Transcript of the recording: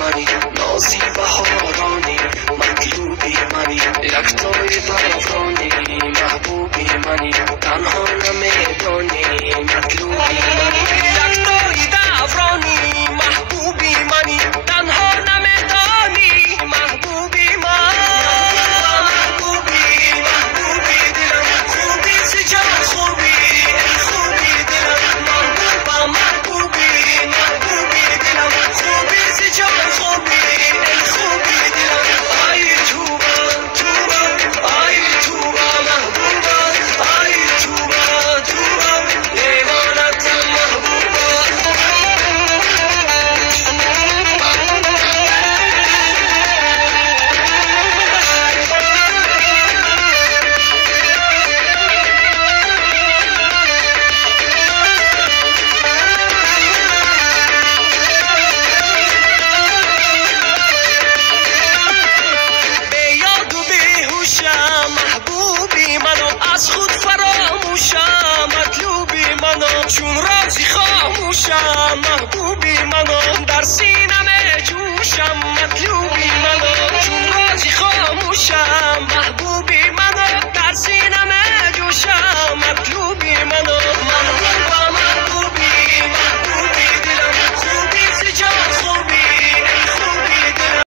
منی، نازی بهارانی، مطلوبی منی، یکتای برافرانی، محبوبی منی، تنها نمیدانی، مطلوبی منی، یکتای دورانی، محبوبی منی، تنها نمیدانی، محبوبی من. محبوبی دلم، خوبی سی جان خوبی، خوبی دلم، محبوبی دلم، خوبی سی جان خوبی، خوبی دلم. آی توبه آی توبه محبوبه، آی توبه دیوانتم محبوبه. محبوبی منو از خود فراموشم، مطلوبی منو چون رازی خاموشم، محبوبی منو در سینم جوشم، مطلوبی منو چون رازی خاموشم، محبوبی